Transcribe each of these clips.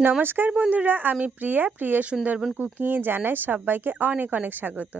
নমস্কার বন্ধুরা, আমি প্রিয়া। প্রিয়া সুন্দরবন কুকিংয়ে জানাই সবাইকে অনেক অনেক স্বাগত।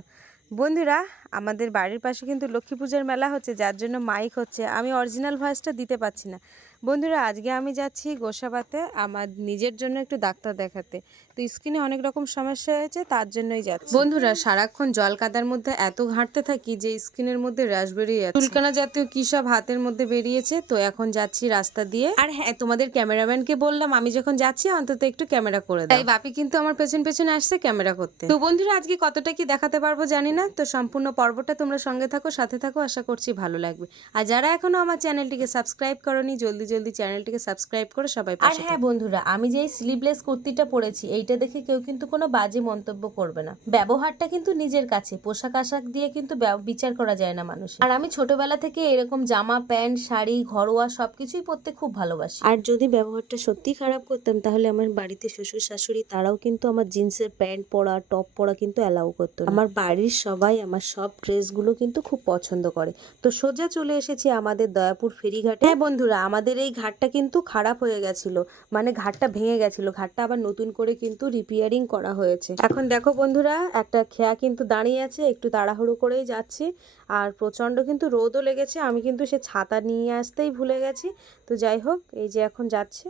বন্ধুরা, আমাদের বাড়ির পাশে কিন্তু লক্ষ্মী পূজার মেলা হচ্ছে, যার জন্য মাইক হচ্ছে। আমি অরিজিনাল ভয়েসটা দিতে পারছি না। বন্ধুরা আজকে আমি যাচ্ছি গোসাবাতে আমার নিজের জন্য একটু ডাক্তার দেখাতে। তো স্কিনে অনেক রকম সমস্যা হয়েছে তার জন্যই যাচ্ছি। বন্ধুরা সারাক্ষণ জল কাদার মধ্যে এত ঘাঁটতে থাকি যে স্কিনের মধ্যে র্যাশ বেরিয়ে যাচ্ছে চুলকানা জাতীয় কী সব হাতের মধ্যে বেরিয়েছে তো এখন যাচ্ছি রাস্তা দিয়ে। আর হ্যাঁ তোমাদের ক্যামেরাম্যানকে বললাম আমি যখন যাচ্ছি অন্তত একটু ক্যামেরা করে তাই বাপি কিন্তু আমার পেছন পেছনে আসছে ক্যামেরা করতে। তো বন্ধুরা আজকে কতটা কি দেখাতে পারব জানি না তো সম্পূর্ণ পর্বটা তোমরা সঙ্গে থাকো সাথে থাকো আশা করছি ভালো লাগবে। আর যারা এখনও আমার চ্যানেলটিকে সাবস্ক্রাইব করনি জলদি জলদি চ্যানেলটিকে সাবস্ক্রাইব করে সবাই আর হ্যাঁ বন্ধুরা আমি যে এই স্লিভলেস কুর্তিটা পরেছি এইটা দেখে কেউ কিন্তু কোনো বাজে মন্তব্য করবে না। ব্যবহারটা কিন্তু নিজের কাছে পোশাক আশাক দিয়ে কিন্তু বিচার করা যায় না মানুষ আর আমি ছোটবেলা থেকে এরকম জামা প্যান্ট শাড়ি ঘরোয়া সবকিছুই পরতে খুব ভালোবাসি। আর যদি ব্যবহারটা সত্যি খারাপ করতাম তাহলে আমার বাড়িতে শ্বশুর শাশুড়ি তারাও কিন্তু আমার জিন্সের প্যান্ট পরা টপ পরা কিন্তু অ্যালাউ করতো আমার বাড়ির সবাই আমার সব ড্রেসগুলো কিন্তু খুব পছন্দ করে। তো সোজা চলে এসেছি আমাদের দয়াপুর ফেরিঘাটে। হ্যাঁ বন্ধুরা আমাদের এই ঘাটটা কিন্তু খারাপ হয়ে গেছিল। মানে ঘাটটা ভেঙে গেছিল। ঘাটটা আবার নতুন করে কিন্তু রিপেয়ারিং করা হয়েছে। এখন দেখো বন্ধুরা, একটা খেয়া কিন্তু দাঁড়িয়ে আছে। একটু তাড়াহুড়ো করেই যাচ্ছি। আর প্রচণ্ড কিন্তু রোদও লেগেছে। আমি কিন্তু সে ছাতা নিয়ে আসতেই ভুলে গেছি। তো যাই হোক, এই যে এখন যাচ্ছে।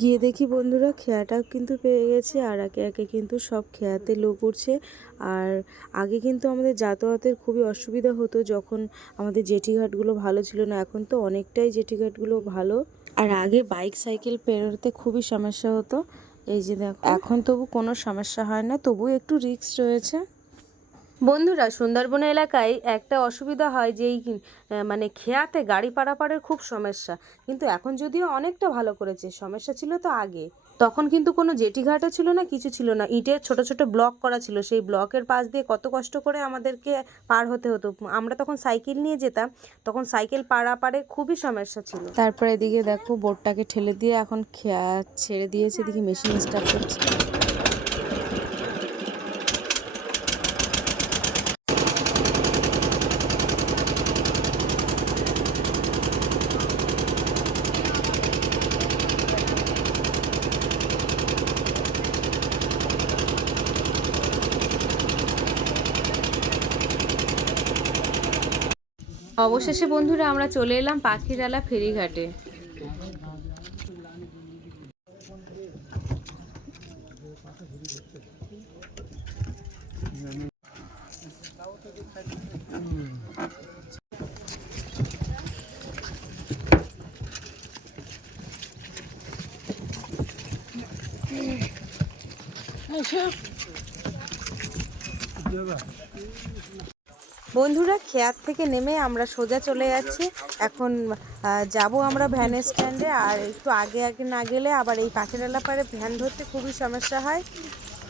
গিয়ে দেখি বন্ধুরা খেয়াটাও কিন্তু পেয়ে গেছে আর একে একে কিন্তু সব খেয়াতে লোক উঠছে। আর আগে কিন্তু আমাদের যাতায়াতের খুবই অসুবিধা হতো যখন আমাদের জেটিঘাটগুলো ভালো ছিল না, এখন তো অনেকটাই জেটিঘাটগুলো ভালো। আর আগে বাইক, সাইকেল পেরোতে খুবই সমস্যা হতো। এই যে দেখো, এখন তবু কোনো সমস্যা হয় না, তবু একটু রিস্ক রয়েছে। বন্ধুরা, সুন্দরবন এলাকায় একটা অসুবিধা হয় যে এই মানে খেয়াতে গাড়ি পারাপারের খুব সমস্যা। কিন্তু এখন যদিও অনেকটা ভালো করেছে, সমস্যা ছিল তো আগে। তখন কিন্তু কোনো জেটি ঘাটও ছিল না, কিছু ছিল না। ইটের ছোট ছোট ব্লক করা ছিল, সেই ব্লকের পাশ দিয়ে কত কষ্ট করে আমাদেরকে পার হতে হতো। আমরা তখন সাইকেল নিয়ে যেতাম, তখন সাইকেল পারাপারে খুবই সমস্যা ছিল। তারপরে এদিকে দেখো, বোটটাকে ঠেলে দিয়ে এখন খেয়া ছেড়ে দিয়েছে এদিকে মেশিন স্টার্ট করছে। অবশেষে বন্ধুরা আমরা চলে এলাম পাখিরালা ফেরিঘাটে। বন্ধুরা, খেয়ার থেকে নেমে আমরা সোজা চলে যাচ্ছি। এখন যাব আমরা ভ্যান স্ট্যান্ডে, আর একটু আগে আগে না গেলে আবার এই পাখিরালা পাড়ে ভ্যান ধরতে খুবই সমস্যা হয়।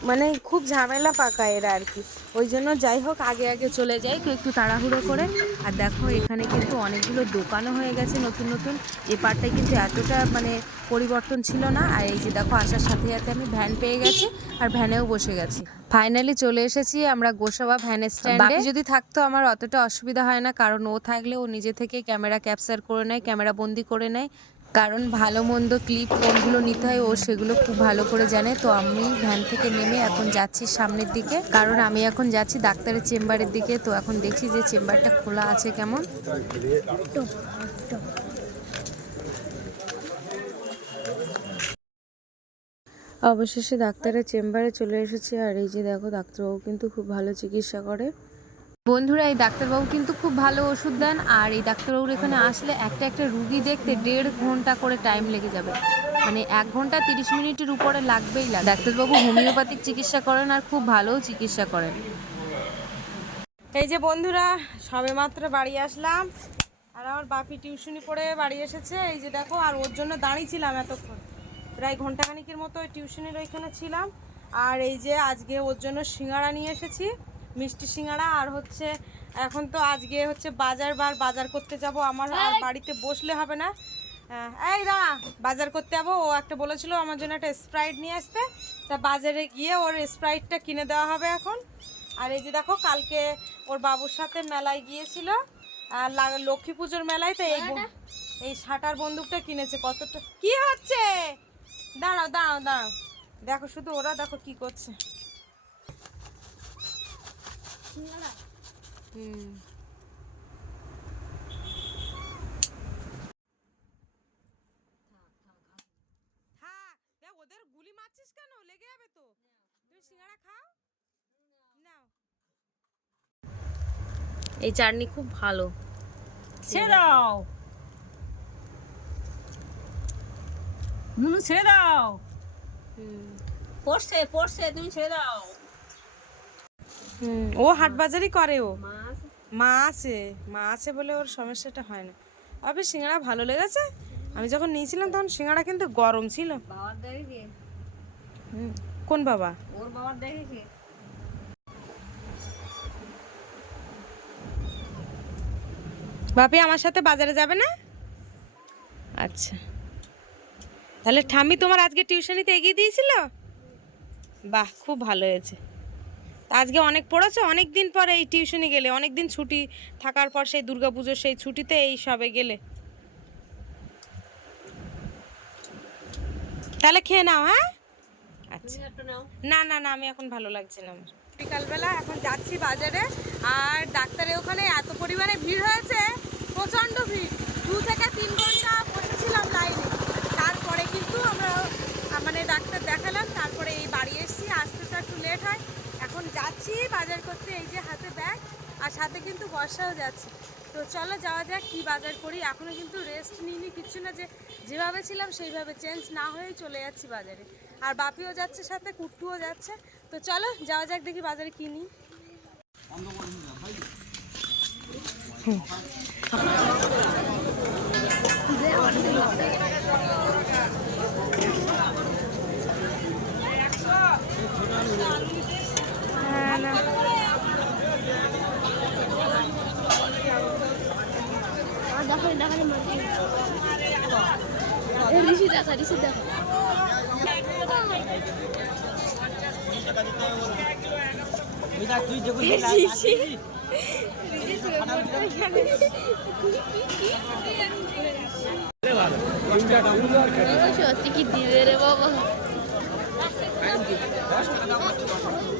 মানে খুব ঝামেলা পাকা এরা আর কি। ওই জন্য যাই হোক, আগে আগে চলে যাই তো একটু তাড়াহুড়ো করে। আর দেখো, এখানে কিন্তু অনেকগুলো দোকানও হয়ে গেছে নতুন নতুন। এ পারটায় কিন্তু এতটা মানে পরিবর্তন ছিল না। আর এই যে দেখো, আসার সাথে সাথে আমি ভ্যান পেয়ে গেছি আর ভ্যানেও বসে গেছি। ফাইনালি চলে এসেছি আমরা গোসাবা ভ্যান স্ট্যান্ডে যদি থাকতো আমার অতটা অসুবিধা হয় না, কারণ ও থাকলে ও নিজে থেকে ক্যামেরা ক্যাপচার করে নেয়, ক্যামেরা বন্দি করে নেয়। কারণ ভালো মন্দ ক্লিপ কোনগুলো নিতে হয় ও সেগুলো খুব ভালো করে জানে। তো আমি ভ্যান থেকে নেমে এখন যাচ্ছি সামনের দিকে। কারণ আমি এখন যাচ্ছি ডাক্তারের চেম্বারের দিকে। তো এখন দেখছি যে চেম্বারটা খোলা আছে কেমন। অবশেষে ডাক্তারের চেম্বারে চলে এসেছি। আর এই যে দেখো, ডাক্তারবাবু কিন্তু খুব ভালো চিকিৎসা করে। বন্ধুরা, এই ডাক্তারবাবু কিন্তু খুব ভালো ওষুধ দেন আর এই ডাক্তারবাবুর এখানে আসলে একটা একটা রুগী দেখতে দেড় ঘণ্টা করে টাইম লেগে যাবে। মানে এক ঘণ্টা তিরিশ মিনিটের উপরে লাগবেই লাগে ডাক্তারবাবু হোমিওপ্যাথিক চিকিৎসা করেন আর খুব ভালো চিকিৎসা করেন। এই যে বন্ধুরা, সবে মাত্র বাড়ি আসলাম। আর আমার বাপি টিউশনি পড়ে বাড়ি এসেছে। এই যে দেখো, আর ওর জন্য দাঁড়িয়েছিলাম এতক্ষণ। প্রায় ঘন্টাখানিকের মতো ওই টিউশনের ওইখানে ছিলাম। আর এই যে আজকে ওর জন্য সিঙ্গাড়া নিয়ে এসেছি। মিষ্টি সিঙ্গাড়া আর হচ্ছে এখন তো আজকে হচ্ছে বাজার বার বাজার করতে যাব। আমার আর বাড়িতে বসলে হবে না। এই দাঁড়া বাজার করতে যাব। ও একটা বলেছিল আমার জন্য একটা স্প্রাইট নিয়ে আসতে। তা বাজারে গিয়ে ওর স্প্রাইটটা কিনে দেওয়া হবে এখন। আর এই যে দেখো কালকে ওর বাবুর সাথে মেলায় গিয়েছিল। আর লক্ষ্মী পুজোর মেলায় তো এই এই শাটার বন্দুকটা কিনেছে। কতটা কি হচ্ছে? দাঁড়াও দাঁড়াও দাঁড়াও। দেখো শুধু ওরা দেখো কি করছে। হুম। ওদের গুলি মারছিস কেন লেগে যাবে তো তুমি সিঙ্গারা খাও নাও এই চাটনি খুব ভালো। ছেড়ে দাও। নুনু ছেড়ে দাও। পড়ছে পড়ছে তুমি ছেড়ে দাও। ও হাট বাজারই করে ও। মা আছে মা আছে বলে ওর সমস্যাটা হয় না। আবে সিঙ্গাড়া ভালো লেগেছে? আমি যখন নিয়েছিলাম তখন সিঙ্গাড়া কিন্তু গরম ছিল। কোন বাবা? ওর বাবার দেখে বাপি আমার সাথে বাজারে যাবে না? আচ্ছা। তাহলে ঠাম্মি তোমার আজকে টিউশনিতে এগিয়ে দিয়েছিল? বাহ খুব ভালো হয়েছে। তা আজকে অনেক পড়েছে অনেক দিন পরে এই টিউশনি গেলে অনেক দিন ছুটি থাকার পর সেই দুর্গাপুজোর সেই ছুটিতে এই সবে গেলে। তাহলে খেয়ে নাও হ্যাঁ? আচ্ছা। না না না আমি এখন ভালো লাগছে না আমার। বিকালবেলা এখন যাচ্ছি বাজারে আর ডাক্তারের ওখানে এত পরিমাণে ভিড় হয়েছে প্রচণ্ড ভিড়। দু থেকে তিন ঘণ্টা বসেছিলাম লাইনে। তারপরে কিন্তু আমরা মানে ডাক্তার দেখালাম তারপরে এই বাড়ি এসেছি আসতে তো একটু লেট হয়। এখন যাচ্ছি বাজার করতে, এই যে হাতে ব্যাগ আর সাথে কিন্তু বর্ষাও যাচ্ছে। তো চলো যাওয়া যাক, কি বাজার করি। এখনও কিন্তু রেস্ট নিইনি, কিচ্ছু না যে যেভাবে ছিলাম সেইভাবে চেঞ্জ না হয়েই চলে যাচ্ছি বাজারে। আর বাপিও যাচ্ছে সাথে, কুট্টুও যাচ্ছে। তো চলো যাওয়া যাক, দেখি বাজারে কিনি ঋষি দেখা ঋষি দেখা সত্যি কি দিবে রে বাবা।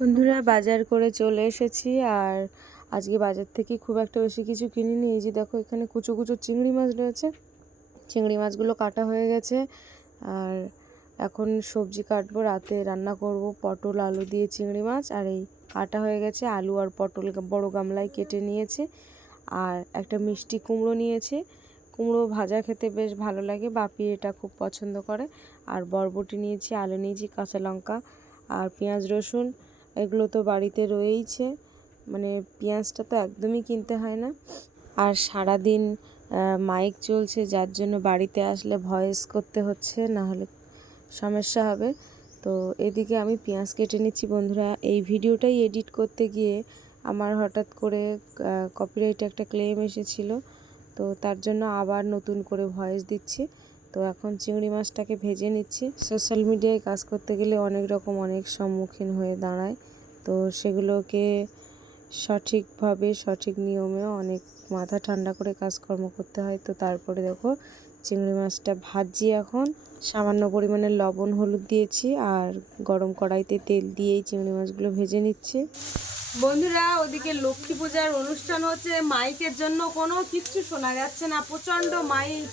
বন্ধুরা বাজার করে চলে এসেছি আর আজকে বাজার থেকে খুব একটা বেশি কিছু কিনিনি। এই যে দেখো, এখানে কুচো কুচো চিংড়ি মাছ রয়েছে। চিংড়ি মাছগুলো কাটা হয়ে গেছে। আর এখন সবজি কাটবো, রাতে রান্না করব পটল, আলু দিয়ে চিংড়ি মাছ। আর এই কাটা হয়ে গেছে আলু আর পটল বড় গামলায় কেটে নিয়েছে। আর একটা মিষ্টি কুমড়ো নিয়েছে। কুমড়ো ভাজা খেতে বেশ ভালো লাগে, বাপি এটা খুব পছন্দ করে। আর বরবটি নিয়েছি, আলু নিয়েছি, কাঁচা লঙ্কা আর পেঁয়াজ রসুন। এগুলো তো বাড়িতে রয়েইছে। মানে পেঁয়াজটা তো একদমই কিনতে হয় না। আর সারাদিন মাইক চলছে, যার জন্য বাড়িতে আসলে ভয়েস করতে হচ্ছে, না হলে সমস্যা হবে। তো এদিকে আমি পেঁয়াজ কেটে নিচ্ছি। বন্ধুরা, এই ভিডিওটাই এডিট করতে গিয়ে আমার হঠাৎ করে কপিরাইট একটা ক্লেম এসেছিল। তো তার জন্য আবার নতুন করে ভয়েস দিচ্ছি। তো এখন চিংড়ি মাছটাকে ভেজে নিচ্ছি। সোশ্যাল মিডিয়ায় কাজ করতে গেলে অনেক রকম অনেক সম্মুখীন হয়ে দাঁড়ায়। তো সেগুলোকে সঠিকভাবে, সঠিক নিয়মে অনেক মাথা ঠান্ডা করে কাজকর্ম করতে হয়। তো তারপরে দেখো, চিংড়ি মাছটা ভাজি এখন। সামান্য পরিমাণে লবণ, হলুদ দিয়েছি আর গরম কড়াইতে তেল দিয়েই চিংড়ি মাছগুলো ভেজে নিচ্ছি। বন্ধুরা, ওদিকে লক্ষ্মী পূজার অনুষ্ঠান হচ্ছে। মাইকের জন্য কোনো কিচ্ছু শোনা যাচ্ছে না। প্রচণ্ড মাইক।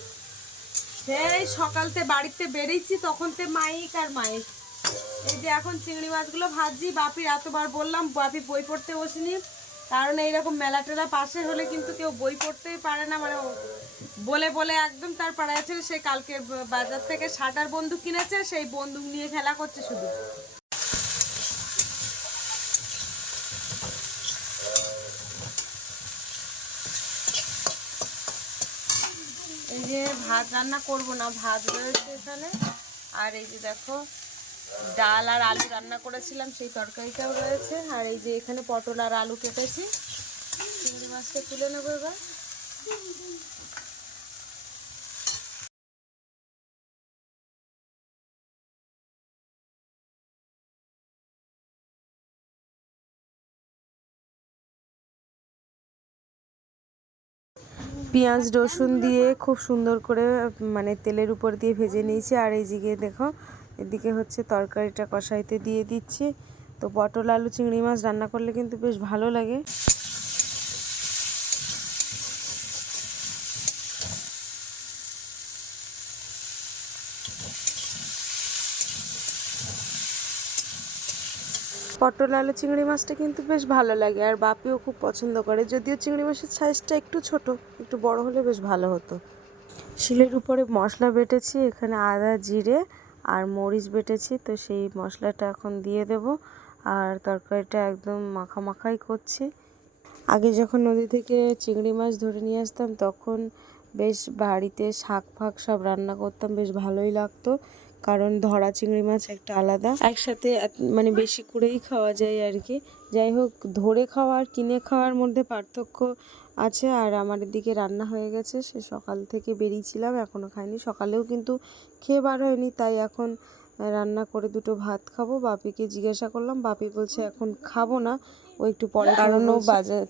সেই সকালতে বাড়িতে বেরিয়েছি, তখন তে মাইক আর মাইক এই যে এখন চিংড়ি মাছগুলো ভাজছি বাপির এতবার বললাম বাপি বই পড়তে বসিনি। কারণ এইরকম মেলা টেলা পাশে হলে কিন্তু কেউ বই পড়তেই পারে না মানে বলে বলে একদম তার পাড়ায় আছে সে কালকে বাজার থেকে শাটার বন্দুক কিনেছে, সেই বন্দুক নিয়ে খেলা করছে শুধু। এই যে ভাত রান্না করব না, ভাত রয়েছে এখানে। আর এই যে দেখো ডাল আর আলু রান্না করেছিলাম, সেই তরকারিটাও রয়েছে। আর এই যে এখানে পটল আর আলু কেটেছি। চিংড়ি মাছটা তুলে নেব এবার। পেঁয়াজ, রসুন দিয়ে খুব সুন্দর করে মানে তেলের উপর দিয়ে ভেজে নিয়েছি। আর এই দিকে দেখো এদিকে হচ্ছে তরকারিটা কষাইতে দিয়ে দিচ্ছি। তো পটল, আলু, চিংড়ি মাছ রান্না করলে কিন্তু বেশ ভালো লাগে। পটল, আলু, চিংড়ি মাছটা কিন্তু বেশ ভালো লাগে আর বাপিও খুব পছন্দ করে। যদিও চিংড়ি মাছের সাইজটা একটু ছোট, একটু বড় হলে বেশ ভালো হতো। শিলের উপরে মশলা বেটেছি, এখানে আদা, জিরে আর মরিচ বেটেছি, তো সেই মশলাটা এখন দিয়ে দেব। আর তরকারিটা একদম মাখা মাখাই করছি। আগে যখন নদী থেকে চিংড়ি মাছ ধরে নিয়ে আসতাম, তখন বেশ বাড়িতে শাক ফাক সব রান্না করতাম, বেশ ভালোই লাগতো। কারণ ধরা চিংড়ি মাছ একটা আলাদা। একসাথে মানে বেশি করেই খাওয়া যায় আর কি। যাই হোক, ধরে খাওয়া আর কিনে খাওয়ার মধ্যে পার্থক্য আছে আর আমার এদিকে রান্না হয়ে গেছে। সে সকাল থেকে বেরিয়েছিলাম এখনও খাইনি। সকালেও কিন্তু খেয়ে বার হয়নি তাই এখন রান্না করে দুটো ভাত খাব। বাপিকে জিজ্ঞাসা করলাম বাপি বলছে এখন খাব না ও একটু পরে কারণ ও বাজার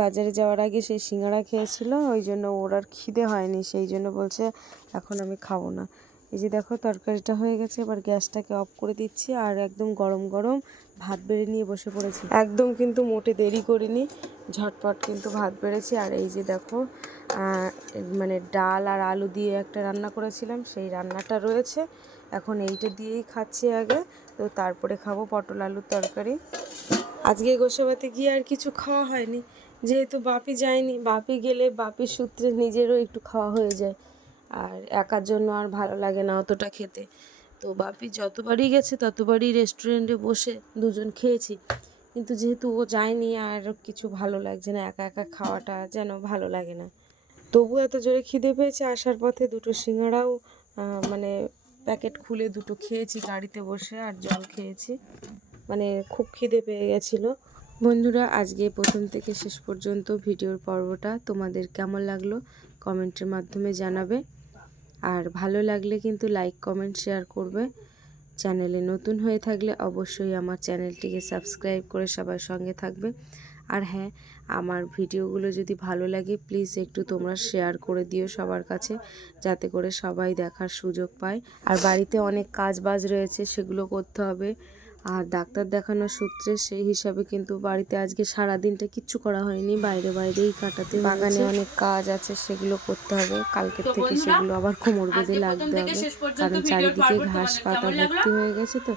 বাজারে যাওয়ার আগে সেই সিঙ্গারা খেয়েছিল ওই জন্য ওর আর খিদে হয়নি সেই জন্য বলছে এখন আমি খাব না। এই যে দেখো তরকারিটা হয়ে গেছে এবার গ্যাসটাকে অফ করে দিচ্ছি আর একদম গরম গরম ভাত বেড়ে নিয়ে বসে পড়েছি। একদম কিন্তু মোটে দেরি করিনি, ঝটপট কিন্তু ভাত বেড়েছি। আর এই যে দেখো মানে ডাল আর আলু দিয়ে একটা রান্না করেছিলাম, সেই রান্নাটা রয়েছে। এখন এইটা দিয়েই খাচ্ছি আগে। তো তারপরে খাব পটল আলুর তরকারি। আজকে গোসাবাতে গিয়ে আর কিছু খাওয়া হয়নি। যেহেতু বাপি যায়নি, বাপি গেলে বাপির সূত্রে নিজেরও একটু খাওয়া হয়ে যায়। আর একার জন্য আর ভালো লাগে না অতটা খেতে। তো বাপি যতবারই গেছে, ততবারই রেস্টুরেন্টে বসে দুজন খেয়েছি। কিন্তু যেহেতু ও যায়নি, আর কিছু ভালো লাগছে না, একা একা খাওয়াটা যেন ভালো লাগে না। তবু এত জোরে খিদে পেয়েছে, আসার পথে দুটো সিঙ্গাড়াও মানে প্যাকেট খুলে দুটো খেয়েছি গাড়িতে বসে আর জল খেয়েছি। মানে খুব খিদে পেয়ে গেছিল। বন্ধুরা, আজকে প্রথম থেকে শেষ পর্যন্ত ভিডিওর পর্বটা তোমাদের কেমন লাগল, কমেন্টের মাধ্যমে জানাবে। আর ভালো লাগলে কিন্তু লাইক কমেন্ট শেয়ার করবে। চ্যানেলে নতুন হয়ে থাকলে অবশ্যই আমার চ্যানেলটিকে সাবস্ক্রাইব করে সবার সঙ্গে থাকবে। আর হ্যাঁ আমার ভিডিওগুলো যদি ভালো লাগে প্লিজ একটু তোমরা শেয়ার করে দিও সবার কাছে, যাতে করে সবাই দেখার সুযোগ পায়। আর বাড়িতে অনেক কাজ বাজ রয়েছে, সেগুলো করতে হবে। আর ডাক্তার দেখানোর সূত্রে সেই হিসাবে কিন্তু বাড়িতে আজকে সারা দিনটা কিচ্ছু করা হয়নি। বাইরে বাইরেই কাটাতে বাগানে অনেক কাজ আছে সেগুলো করতে হবে। কালকের থেকে সেগুলো আবার কোমর বেঁধে লাগতে হবে। কারণ চারিদিকে ঘাস পাতা ভর্তি হয়ে গেছে তো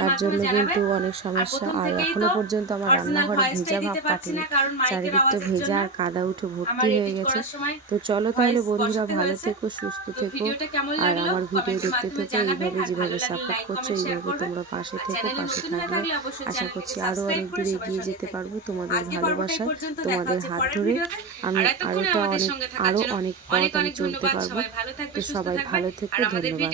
তার জন্য কিন্তু অনেক সমস্যা। আর এখনও পর্যন্ত আমার রান্নাঘরে ভেজা ভাব কাটেনি না, কারণ মাইকের চারিদিকটা ভেজা আর কাদা উঠে ভর্তি হয়ে গেছে। তো চলো তাহলে বন্ধুরা ভালো থেকো সুস্থ থেকো। আর আমার ভিডিও দেখতে মাধ্যমে থেকো এইভাবে যেভাবে সাপোর্ট করছ এইভাবে তোমরা পাশে থেকো চ্যানেলে পাশে থাকবে আশা করছি আরও অনেক দূরে এগিয়ে যেতে পারব তোমাদের ভালোবাসা। ভালোবাসায় তোমাদের হাত ধরে আমি আরোটা অনেক আরও অনেক পথ অনেক আমি চলতে পারব তো সবাই ভালো থেকে ধন্যবাদ।